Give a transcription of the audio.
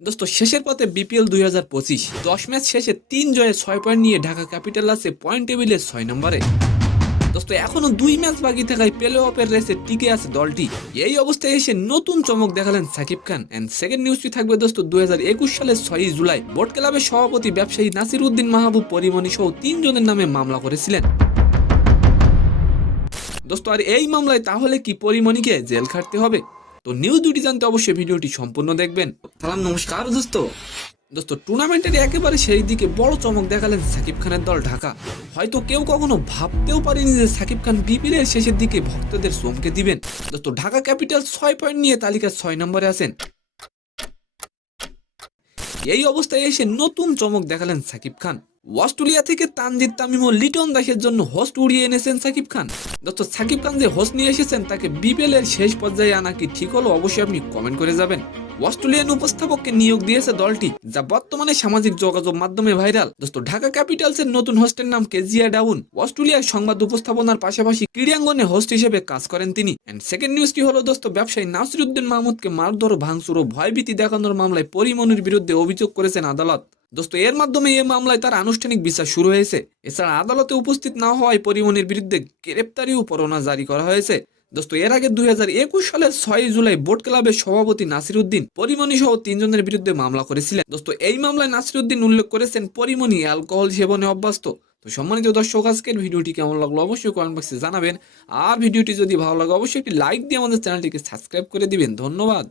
দোস্ত শেষের পথে বিপিএল 2025 10 ম্যাচ শেষে 3 জয়ে 6 পয়েন্ট নিয়ে ঢাকা ক্যাপিটাল আছে পয়েন্ট টেবিলে 6 নম্বরে। দোস্ত এখনো 2 ম্যাচ বাকি থাকায় প্লে অফের রেসে টিকে আছে দলটি। এই অবস্থায় এসে নতুন চমক দেখালেন সাকিব খান। এন্ড সেকেন্ড নিউজটি থাকবে দোস্ত 2021 সালের 6 জুলাই বোট ক্লাবের সভাপতি ব্যবসায়ী নাসির উদ্দিন মাহবুব পরিমণি সহ 3 জনের নামে মামলা করেছিলেন। দোস্ত আর এই মামলায় তাহলে কি পরিমণিকে জেল খাটতে হবে? তো নিউজ দুটি জানতে অবশ্যই ভিডিওটি সম্পূর্ণ দেখবেন। সালাম নমস্কার দোস্ত টুর্নামেন্টের একেবারে সেই দিকে বড় চমক দেখালেন সাকিব খানের দল ঢাকা। হয়তো কেউ কখনো ভাবতেও পারেনি যে সাকিব খান বিপিএল এর শেষের দিকে ভক্তদের চমকে দিবেন। দোস্ত ঢাকা ক্যাপিটাল 6 পয়েন্ট নিয়ে তালিকার 6 নম্বরে আছেন। এই অবস্থায় এসে নতুন চমক দেখালেন সাকিব খান। অস্ট্রেলিয়া থেকে তানজিদ তামিম ও লিটন দাসের জন্য হোস্ট উড়িয়ে এনেছেন সাকিব খান। দোস্ত সাকিব খান যে হোস্ট নিয়ে এসেছেন তাকে বিপিএল এর শেষ পর্যায়ে আনা কি ঠিক হলো? অবশ্যই আপনি কমেন্ট করে যাবেন। অস্ট্রেলিয়ান উপস্থাপককে নিয়োগ দিয়েছে দলটি, যা বর্তমানে সামাজিক যোগাযোগ মাধ্যমে ভাইরাল। দোস্ত ঢাকা ক্যাপিটালস এর নতুন হোস্টের নাম কেজিয়া ডাউন। অস্ট্রেলিয়ার সংবাদ উপস্থাপনার পাশাপাশি ক্রীড়াঙ্গনে হোস্ট হিসেবে কাজ করেন তিনি। এন্ড সেকেন্ড নিউজটি হলো দোস্ত ব্যবসায়ী নাসির উদ্দিন মাহমুদকে মারধর, ভাঙচুর ও ভয়ভীতি দেখানোর মামলায় পরিমণির বিরুদ্ধে অভিযোগ করেছেন আদালত। দোস্ত এর মাধ্যমে এই মামলায় তার আনুষ্ঠানিক বিচার শুরু হয়েছে। এছাড়া আদালতে উপস্থিত না হওয়ায় পরিমণির বিরুদ্ধে গ্রেপ্তারি ও পরোয়ানা জারি করা হয়েছে। দোস্ত এর আগে 2021 সালের 6 জুলাই বোট ক্লাবের সভাপতি নাসির উদ্দিন পরিমণি সহ 3 জনের বিরুদ্ধে মামলা করেছিলেন। দোস্ত এই মামলায় নাসির উদ্দিন উল্লেখ করেছেন পরিমণি অ্যালকোহল সেবনে অভ্যস্ত। তো সম্মানিত দর্শক, আজকের ভিডিওটি কেমন লাগলো অবশ্যই কমেন্ট বক্সে জানাবেন। আর ভিডিওটি যদি ভালো লাগে অবশ্যই একটি লাইক দিয়ে আমাদের চ্যানেলটিকে সাবস্ক্রাইব করে দিবেন। ধন্যবাদ।